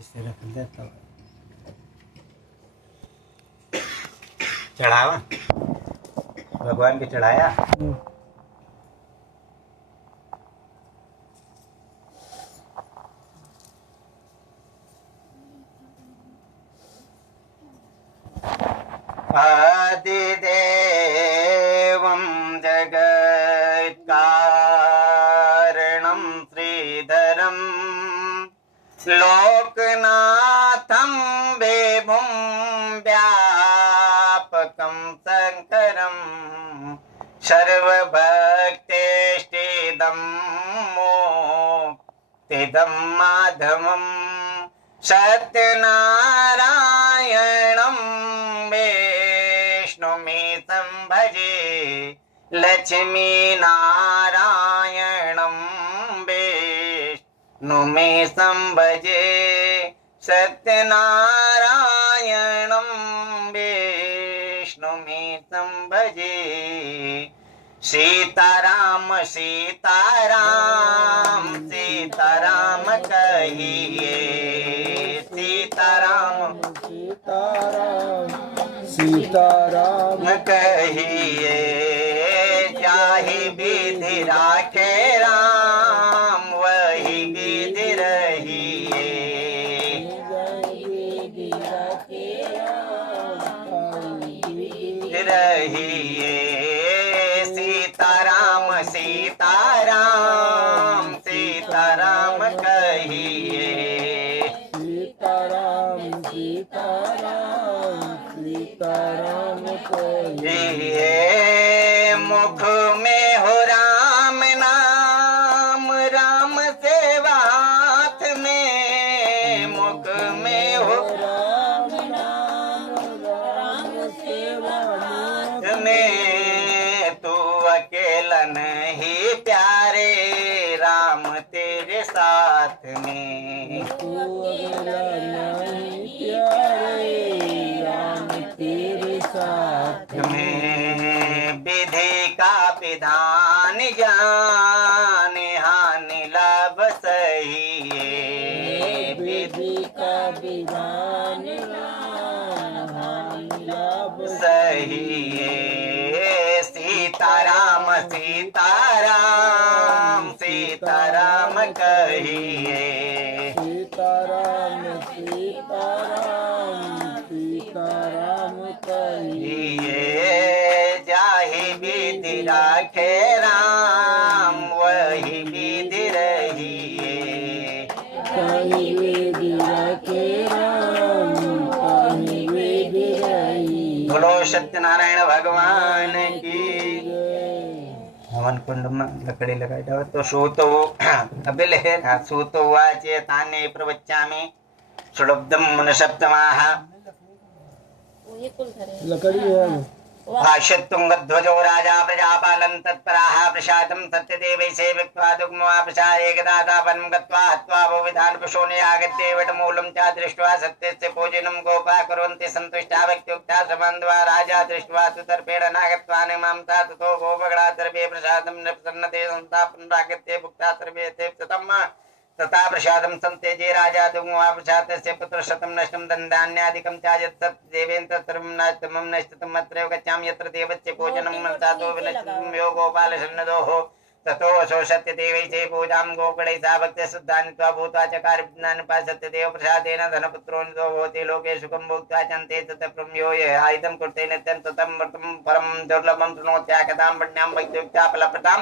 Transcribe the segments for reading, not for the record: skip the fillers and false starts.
इसे रख देता हूँ। चढ़ावा भगवान के चढ़ाया। आदिदेवं जगत्कारणं श्रीधरं लोकनाथं विभुं व्यापकं शङ्करं सर्वभक्तेष्टिदं मोक्तिदं माधवं सत्यनारायणं विष्णुमितं भजे लक्ष्मीनारायणं विष्णुमितं भजे सत्यनारायणं विष्णुमितं भजे। सीताराम सीताराम सीताराम कहिए सीताराम सीताराम सीताराम कहिए जाहि विधि राखे राम वही विधि रहिए। रहिए सीताराम सीताराम सीताराम कहिए सीताराम सीताराम सीताराम कहिए। मुख में हो राम नाम राम सेवा हाथ में मुख में हो राम नाम राम सेवा में तू अकेला नहीं प्यारे राम तेरे साथ में तू अकेला नहीं प्यारे राम तेरे साथ में विधि का विधान ज्ञान हानि लाभ सही विधि का विधान लाभ सही सीताराम सीताराम सीताराम कहिए सीताराम सीताराम सीताराम कहिए जाहि विधि राखे राम वही विधि रहिए। कहीं विधि रखे राम कहीं विधि रही। बोलो सत्यनारायण भगवान की। हवन कुंड में लकड़ी लगाई जाओ तो सूतो अबिले सूतो वाचे ताने प्रवच्चामि सुलब्धम मुनसप्तमाः लकड़ी है भाष्यत्तुंगध्वजो राजा प्रजापालं तत्पराः प्रसादं सत्यदेवैसे विक्त्वा दुग्मवा प्रसारे गदाता वनं गत्वा हत्वा बहुविधानपशूनि आगत्य वटमूलं च दृष्ट्वा सत्यस्य पूजनं गोपा कुर्वन्ति सन्तुष्टा भक्त्युक्ता समन्ध्वा राजा दृष्ट्वा तु तर्पेण नागत्वा निमांता ततो गोपगणा तर्पे प्रसादं निप्रसन्नते संतापं रागत्य भुक्ता सर्वे ते ततम् तथा प्रसादं संतेजे राजा दुग्मवा प्रसादस्य पुत्रशतं नष्टं दन्धान्यादिकं च यत् देवेन्द्र सर्वं नास्तमं नष्टतम् अत्रैव गच्छामि यत्र देवस्य पूजनं मनसातो विनश्यतं यो गोपालसन्नदोः ततो असो सत्यदेवैसे पूजां गोकुले सा भक्तिशुद्धानि त्वा भूत्वा चकार विज्ञान सत्यदेव प्रसादेन धनपुत्रो नितो भवति लोके सुखं भोक्त्वा चन्ते ततः यो ये आयुधं कृते नित्यं ततं व्रतं परं दुर्लभं तृणोत्यागतां पुण्यां भक्त्युक्ता फलप्रदां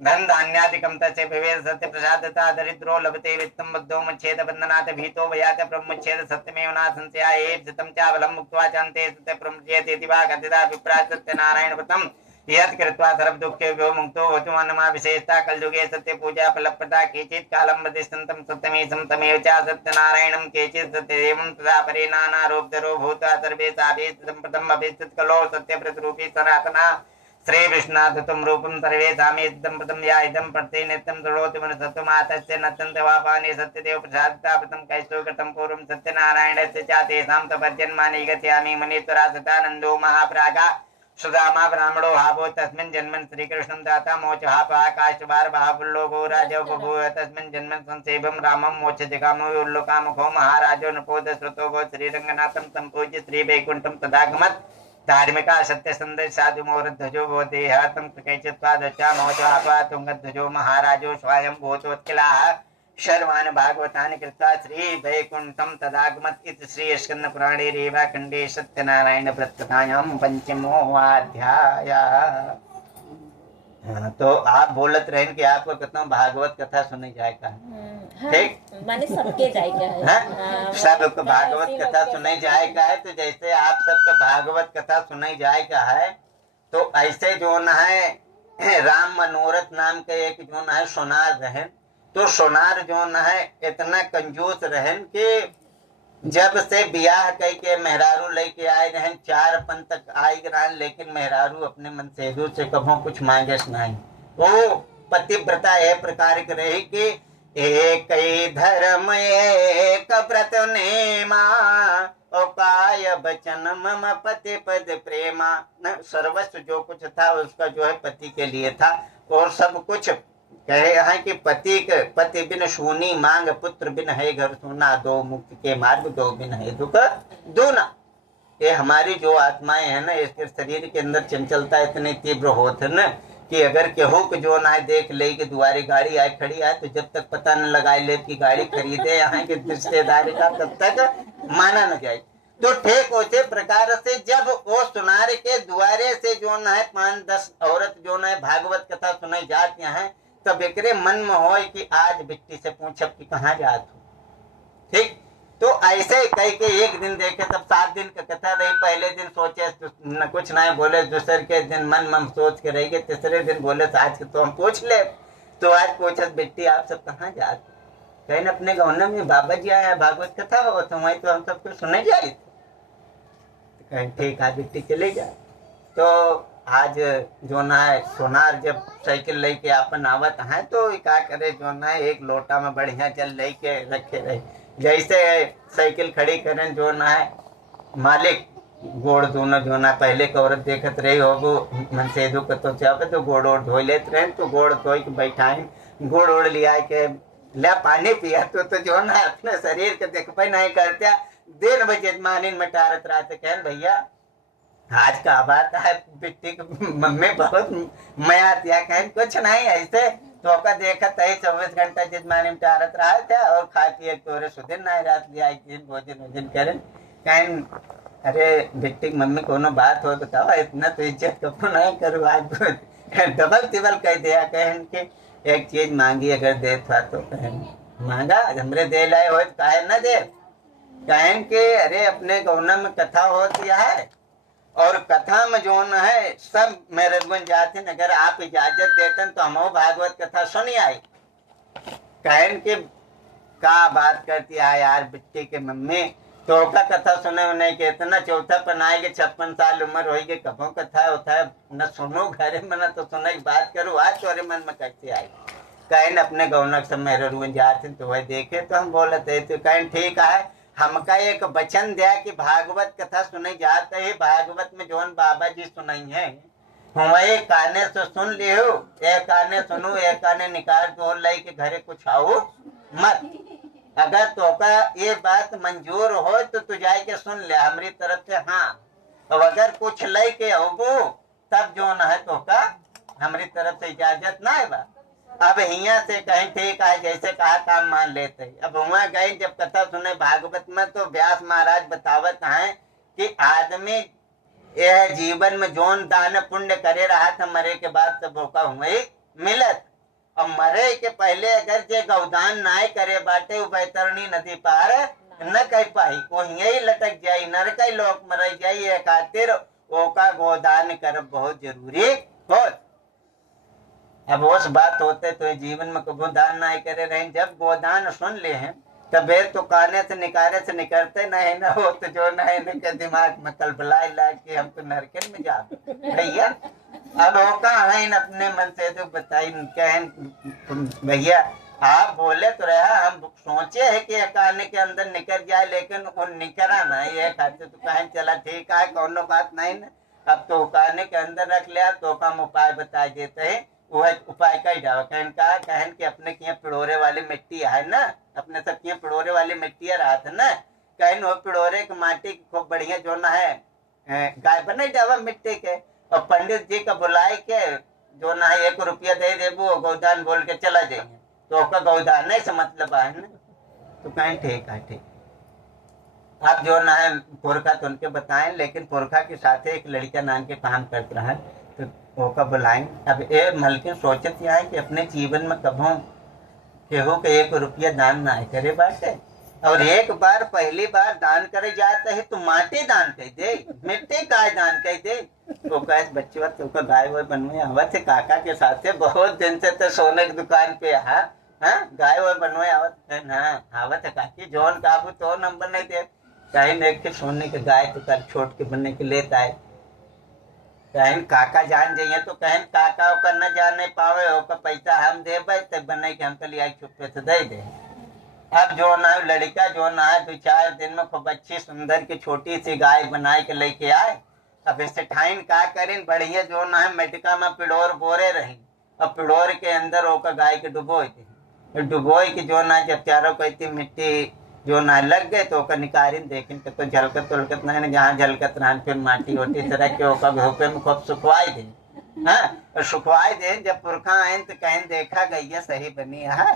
धन धान्यादिकं तस्य भवेत् सत्य प्रसादता दरिद्रो लभते वित्तं बद्धो मच्छेद बन्धनात् भीतो भयात् ब्रह्मच्छेद सत्यमेव नासंशयाय जितं च बलं मुक्त्वा चान्ते सत्य प्रमुच्यते इति वा कथिता विप्रा सत्यनारायण व्रतं यत् कृत्वा सर्वदुःखेभ्यो मुक्तो भवतु मनमा विशेषता कलयुगे सत्य पूजा फलप्रदा केचित् कालं प्रतिष्ठन्तं सत्यमेशं तमेव च सत्यनारायणं केचित् सत्यदेवं तथा परे नानारूपधरो भूत्वा सर्वे साभे सम्प्रतम् अभिष्ठित कलो सत्यव्रतरूपी सनातना श्री विष्णुनाथं रूपं सर्वेषामिदं प्रथम या इदं प्रति नित्यं दृढोति मनसत्वमातस्य नत्यन्त वापाने सत्यदेव प्रसादितापतं कैस्तुकटं पूर्वं सत्यनारायणस्य च तेषां तपज्जन्मानि गच्छामि मुनित्वरा सतानन्दो महाप्रागा सुदामा ब्राह्मणो हावो तस्मिन् जन्मन् श्रीकृष्णं दाता मोचः पाकाशवार बाहुल्लोको राजो बभूव तस्मिन् जन्मन् संसेवं रामं मोक्षजिगामो उल्लोकामुखो महाराजो नपोद श्रुतो गो श्रीरङ्गनाथं सम्पूज्य श्रीवैकुण्ठं तदागमत् धार्मिका सत्यसन्धि साधु मोरध्वजो भवदेहातं कृकैचित्वादचा मोचः तुङ्गध्वजो महाराजो स्वयं भूतोत्किलाः शर्वान् भागवतानि कृत्वा श्री वैकुण्ठं तदागमत् इति श्री स्कंद पुराणे रेवाखण्डे सत्यनारायण व्रतकथायां पंचमो अध्याय। तो आप बोलत रहे कि आपको कहता हूँ भागवत कथा सुनी जाए का ठीक माने सबके जाएगा है सबको भागवत कथा सुनाई जाए का है। तो जैसे आप सबको भागवत कथा सुनाई जाए का है तो ऐसे जो न है राम मनोरथ नाम के एक जो न है सोनार रहन। तो सोनार जो न है इतना कंजूस रहन कि जब से ब्याह कई के मेहरारू लेके आए रहन 4 अपन तक आई रहन लेकिन मेहरारू अपने मन सेहू से कभो कुछ मांगेस नहीं। वो पतिव्रता है प्रकार के रही कि एक ही धर्म एक व्रत नेमा ओ काय बचन मम पति पद प्रेमा न सर्वस्व जो कुछ था उसका जो है पति के लिए था। और सब कुछ कहे हैं कि पति बिन शूनी मांग पुत्र बिन है घर सुना दो मुक्ति के मार्ग दो बिन है दुख दूना। ये हमारी जो आत्माएं है ना इसके शरीर के अंदर चंचलता इतनी तीव्र होती है ना कि अगर केहू को जो ना देख ले कि दुआरी गाड़ी आए खड़ी आए तो जब तक पता न लगाए ले कि गाड़ी खरीदे यहाँ की रिश्तेदारी का तब तक माना न जाए। तो ठीक उसी प्रकार से जब वो सुनार के दुआरे से जो न है 5-10 औरत जो न है भागवत कथा सुनाई जाती हैं तब एकरे मन में हो कि आज बिट्टी से पूछब कि कहाँ जात हो ठीक। तो ऐसे कह के एक दिन देखे तब 7 दिन का कथा रही। पहले दिन सोचे न कुछ नहीं बोले दूसरे के दिन मन सोच के रह गए। तीसरे दिन बोले आज तो हम पूछ ले। तो आज पूछत बिट्टी आप सब कहाँ जात कहीं अपने गौना में बाबा जी आया भागवत कथा हो तो वही तो हम सबको सुने जाए कहीं ठीक है बिट्टी चले जाए। तो आज जो ना है सोनार जब साइकिल लेके अपन आवत है तो क्या करे जो ना एक लोटा में बढ़िया चल लेके रखे रहे। जैसे साइकिल खड़ी करें जो ना है मालिक गोड़ दोनों जो ना पहले की औरत देखत रही हो वो मन से दुख तो चाहे तो गोड़ ओड़ धो लेते रहे। तो गोड़ धो के बैठाए गोड़ ओड़ लिया के ले पानी पिया तो जो ना अपने शरीर के देख पाई नहीं करते। दिन बजे मानी में टारत रहते कहन भैया आज का बात है बिट्टी मम्मी बहुत मया दिया कहें कुछ नहीं ऐसे तो का देखा तही 24 घंटा जिसमानी में टारत रहा था और खा पिए तोरे सुदिन नहीं रात लिया भोजन वोजन करें कहें अरे बिट्टी मम्मी कोनो बात हो बताओ इतना तो इज्जत कपो नहीं करूँ आज डबल तिबल कह दिया कहें कि एक चीज मांगी अगर दे था तो कहें मांगा हमरे दे लाए हो कहे न दे कहें कि अरे अपने गौना में कथा होती है और कथा में जो न है सब मेरे बन जाते अगर आप इजाजत देते तो हम भागवत कथा सुनी आई। कहन के का बात करती है यार बिट्टी के मम्मी तो का कथा सुने नहीं के इतना चौथा पर आएगी 56 साल उम्र होगी कभों कथा होता है न सुनो घरे में न तो सुने की बात करूँ आज तोरे मन में कैसे आई। कहन अपने गौनक सब मेरे रुन जाते तो वही देखे तो हम बोलते तो कहन ठीक है हमका एक वचन दिया कि भागवत कथा सुनाई जाते है। भागवत में जोन बाबा जी सुनाई है वही काने से सुन लियो एक काने सुनो एक काने निकाल दो लाई के घरे कुछ आओ मत। अगर तो का ये बात मंजूर हो तो तू जाए के सुन ले हमारी तरफ से हाँ। तो अगर कुछ लाई के होगो तब जो न है तो का हमारी तरफ से इजाजत ना है बा। अब यहाँ से कहीं ठीक है जैसे कहा काम मान लेते। अब वहाँ गए जब कथा सुने भागवत में तो व्यास महाराज बतावत हैं कि आदमी यह जीवन में जोन दान पुण्य करे रहा था मरे के बाद सब भूखा हुए मिलत। और मरे के पहले अगर जे गौदान ना करे बाटे वो बैतरणी नदी पार न कह पाई वो यही लटक जाये नरक लोक मर जाये खातिर ओका गोदान कर बहुत जरूरी हो। अब उस बात होते तो जीवन में कबो दान नहीं करे रहे। जब गोदान सुन ले हैं तब तो काने से निकलते नहीं ना हो तो जो नहीं के दिमाग में कलबलाई ला कि हम तो नरकन में जा भैया। अब वो कहा है अपने मन से तो बताई कहें भैया आप बोले तो रहा हम सोचे है कि काने के अंदर निकल जाए लेकिन वो निकला नहीं है खाते तो कहें चला ठीक है कोनो बात नहीं ना अब तो उकाने के अंदर रख लिया तो हम उपाय बता देते हैं। वह उपाय कई जाओ कहन के अपने किए पिड़ोरे वाली मिट्टी है ना, अपने सब किए पिड़ोरे वाली मिट्टी रहा था ना, कहन वो पिड़ोरे के माटी खूब बढ़िया जो ना है गाय बनाई जावा मिट्टी के, और पंडित जी का बुलाए के जो ना है 1 रुपया दे देबू गौदान बोल के चला जाइए, तो उसका गौदान नहीं से मतलब है ना। तो कहें ठीक है ठीक। आप जो ना है पुरखा तो उनके बताएं, लेकिन पुरखा के साथ एक लड़का नाम के काम करते रहा तो वो का बुलाएं। अब ये मलकिन सोचत है कि अपने जीवन में कभों केहू के 1 रुपया दान ना करे बाटे, और एक बार पहली बार दान करे जाता है तो माटी दान कर दे, मिट्टी गाय दान कर दे। तो कहे बच्चे तो का गाय वो बनवे आवत है काका के साथ बहुत दिन से, तो सोने की दुकान पे गाय वो बनवे आवत है ना, आवत है काकी जोन काबू तो नंबर नहीं दे, कहीं देख के सोने के गाय तो कर छोट के बनने के लेता है। कहें काका जान जाइए तो कहें काका ओकर न जान नहीं पावे, ओकर पैसा हम देबे तब बने के हम तो लिया छुपे से दे दे। अब जो ना लड़का जो ना है 2-4 दिन में खूब अच्छी सुंदर की छोटी सी गाय बनाए के लेके आए। अब इसे ठाइन का करें बढ़िया जो ना है मटका में पिड़ोर बोरे रही, और पिड़ोर के अंदर ओकर गाय के डुबोई थे, डुबोई के जो ना जब चारों कहती मिट्टी जो ना लग गए तो ओकर निकारिन देखें तो झलकत उलकत नहीं, जहाँ झलकत रहन फिर माटी होती तरह के ओकर घोपे में खूब सुखवाई दे। और सुखवाई दे जब पुरखा आए तो कहीं देखा गैया सही बनी है,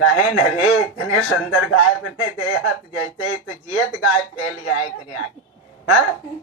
कहें अरे इतने सुंदर गाय बने दे जैसे ही तो जियत गाय फैल आए करे आगे।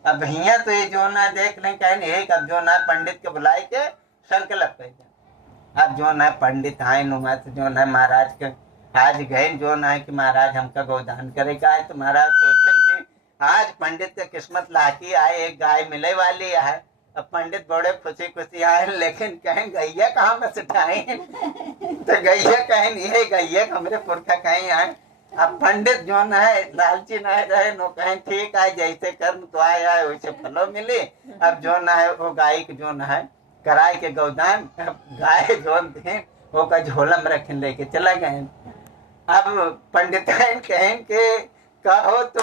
अब हिया तो ये जो ना देख लें कहें एक अब जो ना पंडित के बुलाए के संकल्प कर। अब जो ना पंडित आए नुआ तो जो ना महाराज के आज गए जो ना है कि महाराज हमका गोदान करेगा है, तो महाराज सोचे कि आज पंडित की किस्मत लाकी आए, एक गाय मिले वाली है। अब पंडित बड़े खुशी खुशी आए, लेकिन कहें गैया कहाँ में सुठाए तो गैया कहें ये गैया हमरे पुरखा कहीं आए। अब पंडित जो न है लालची न रहे नो कहें ठीक है जैसे कर्म तो आए वैसे फलो मिले। अब जो न है वो गाय के जो न है कराए के गौदान, गाय जो थे वो का झोला में रखे लेके चला गए। अब पंडित कहें के कहो तो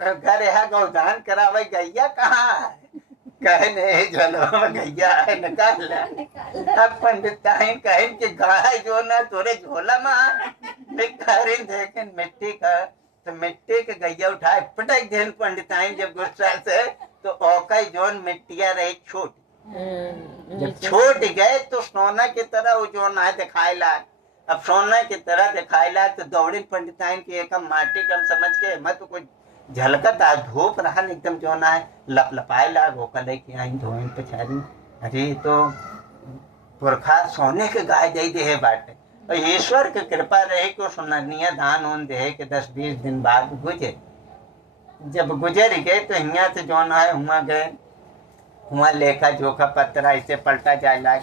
घर है गौदान करावे गैया कहाँ है, कहे नहीं झोला में गैया है निकाल। अब पंडित कहें कि गाय जो ना तोरे झोला में देखें मिट्टी का, तो मिट्टी के गैया उठाए पटक देन पंडित जब गुस्सा से, तो ओका जोन मिट्टिया रही छोट, जब छोट गए तो सोना की तरह वो जो ना दिखाई ला। अब सोना की तरह दिखाई ला तो दौड़ी पंडित की एक माटी कम समझ के मत तो कुछ झलकत आ धूप रहा एकदम जो ना है लपलपाए ला वो कले की आई धोइन पछारी। अरे तो पुरखा सोने के गाय दे दे बाटे, और ईश्वर की कृपा रहे कि सुननिया दान उन दे के 10-20 दिन बाद गुजरे। जब गुजर गए तो यहाँ से जो ना है हुआ गए, हुआ लेखा जोखा पत्रा इसे पलटा जाए लाग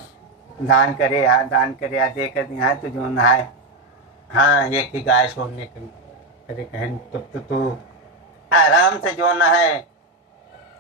दान करे देकर यहाँ तो जो ना है हाँ एक ही गाय सोने के। अरे कहन तो आराम से जो ना है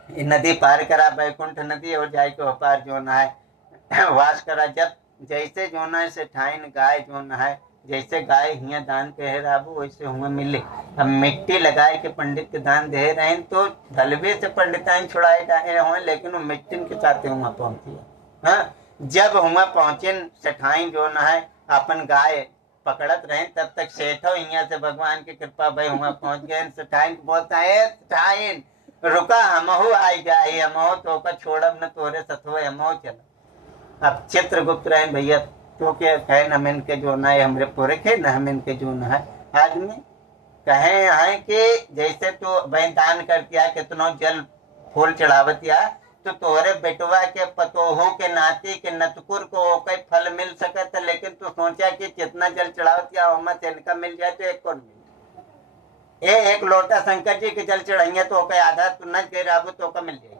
नदी पार करा, बैकुंठ नदी और जाए के पार जो ना है वास करा। जब जैसे जो ना से ठाइन गाय जो ना है जैसे गाय हिया दान कहे राबू वैसे हुआ मिले। अब मिट्टी लगाए के पंडित के दान दे रहे हैं तो धलबे से पंडिताइन छुड़ाए जाए हुए, लेकिन वो मिट्टी के साथ हुआ पहुंची। हाँ जब हुआ पहुंचे सेठाइन जो ना है अपन गाय पकड़त रहे तब तक सेठो यहाँ से भगवान की कृपा भाई हुआ पहुंच गए। सेठाइन बोलता है सेठाइन रुका हमहू आई जाए, हमहू तो का छोड़ब न तोरे सतवे हमहू चला। अब चित्रगुप्त रहे भैया तो क्या कहे हम इनके जो ना है हमरे पुरखे न हम इनके जो ना है आदमी कहे हैं कि जैसे तो भाई दान करती है कितनों जल फूल चढ़ावतिया तो तोहरे बेटवा के पतोहो के नाती के नतकुर को कई फल मिल सकता, लेकिन तू सोचा कि जितना जल चढ़ावतिया इनका मिल जाए तो एक कौन मिल एक लोटा शंकर जी के जल चढ़ाइए तो आधा तू न गिराबो तो का मिल जाए,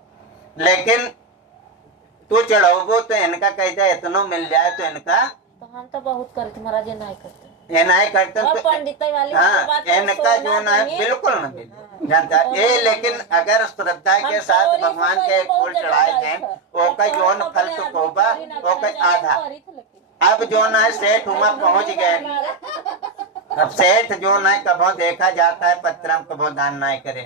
लेकिन तू चढ़ाओ तो इनका कह जाए इतना मिल जाए तो इनका तो हम तो बहुत करते महाराज नहीं करते नहीं करते तो पंडित वाली हाँ इनका जो ना है बिल्कुल न मिले जानता ये। लेकिन अगर श्रद्धा के साथ भगवान के फूल चढ़ाए जाए वो का जोन फल तो कोबा वो का आधा। अब जो ना है सेठ हुआ पहुंच गए, अब सेठ जो ना कभो देखा जाता है पत्रम कभो दान ना करे,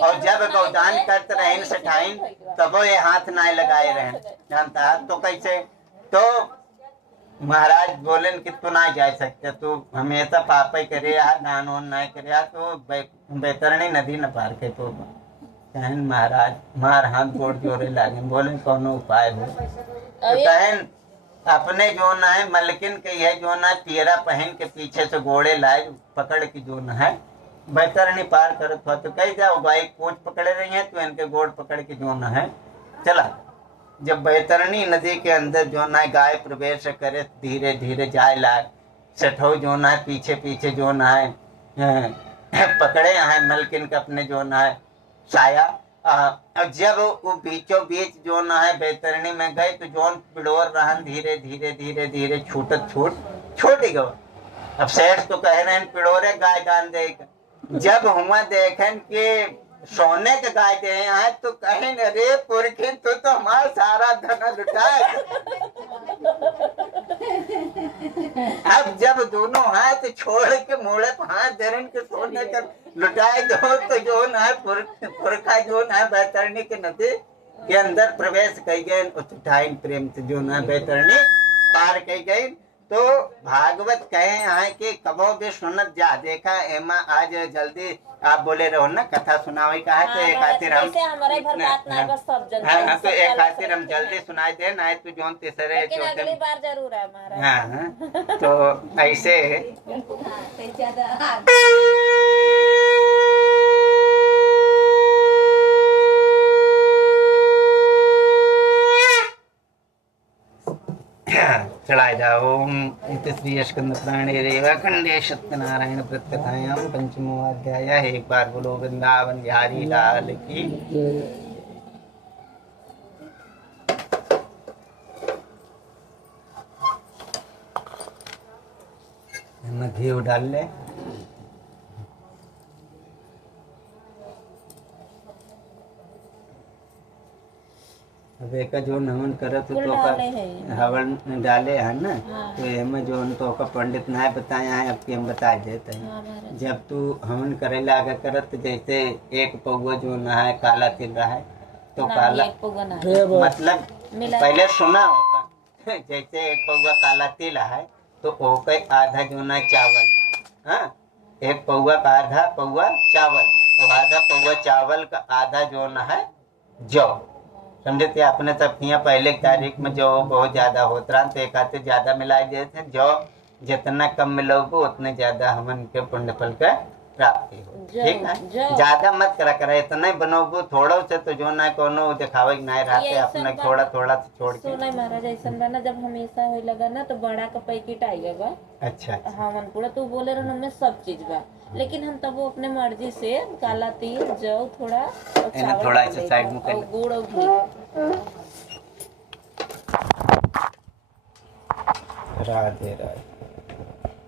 और जब गौदान करते रहे सेठाइन तबो ये हाथ ना लगाए रहे, जानता है तो कैसे। तो महाराज बोले कि तू ना जा सकते, तू हमेशा पाप ही करे दान वान ना करे, तो बैतरणी नदी न पार के। तो कहन महाराज मार हाथ गोड़ जोड़े लागे, बोले कौन उपाय हो। तो कहन अपने जो ना है मलकिन के है जो ना तियरा पहन के पीछे से घोड़े लाए पकड़ के जो ना है बैतरणी पार करत हुआ। तो कही जाओ भाई कोच पकड़े रही है तो इनके गोड़ पकड़ के जो ना है चला। जब बैतरणी नदी के अंदर जो ना गाय प्रवेश करे धीरे धीरे जाए लाए, सेठो जो ना है पीछे पीछे जो ना है पकड़े हैं मलकिन के अपने जो ना है साया। जब वो बीचों बीच जो ना है बैतरणी में गए तो जोन पिड़ोर रहन धीरे धीरे धीरे धीरे छूटत छूट ही गो। अब सेठ तो कह रहे हैं पिड़ोरे गाय दान दे। जब हुआ देखें कि सोने के गाय दे हैं तो कहें अरे पुरखिन तो हमारा सारा धन लुटाए। अब जब दोनों हाथ छोड़ के मोड़े हाथ धरन के सोने का लुटाए दो तो जो ना पुरखा जो ना बैतरणी के नदी के अंदर प्रवेश कर गए, उठाइन प्रेम से जो ना बैतरणी पार कर गई। तो भागवत कहे हैं कि कबो भी सुनत जा देखा एमा आज जल्दी आप बोले रहो ना कथा सुनावे का है। तो एक खातिर हम तो एक खातिर हम जल्दी सुनाई दे ना तो जोन तीसरे अगली बार जरूर है महाराज। हाँ तो ऐसे चढ़ाए जाओ। श्री स्कंद पुराणे रेवाखंडे सत्यनारायण प्रत्यथायाम पंचमो अध्याय। एक बार बोलो वृंदावन बिहारी लाल की। घी डाल ले। अब एक जो हवन करत तो हवन डाले है ना। हाँ। तो एमे जो तो का पंडित ना बताया है अब हम बता देते हैं। हाँ, जब तू हवन करे लागे करत जैसे एक पौवा जो ना है काला तिल रहा है तो काला मतलब पहले सुना होगा जैसे एक पौवा काला तिल है तो ओके आधा जो ना चावल। हाँ एक पौवा का आधा पौवा चावल और आधा पौवा चावल का आधा जो ना है जौ। समझे थे अपने तब यहाँ पहले तारीख में जो बहुत ज्यादा होता रहा तो एक आते ज्यादा मिलाए देते थे। जो जितना कम मिलोगे उतने ज्यादा हमन के पुण्य फल का प्राप्ति हो। ठीक है ज्यादा मत करा करा इतना ही बनोगे थोड़ा से तो जो ना कोनो दिखावे ना रहते अपने थोड़ा थोड़ा छोड़ के। सुना महाराज ऐसा बना जब हमेशा हो लगा ना तो बड़ा का पैकेट आएगा। अच्छा हमन पूरा तू बोले रहा में सब चीज बा लेकिन हम तब वो अपने मर्जी से काला तिल जौ थोड़ा थोड़ा साइड में कर गुड़ और घी। राधे राधे।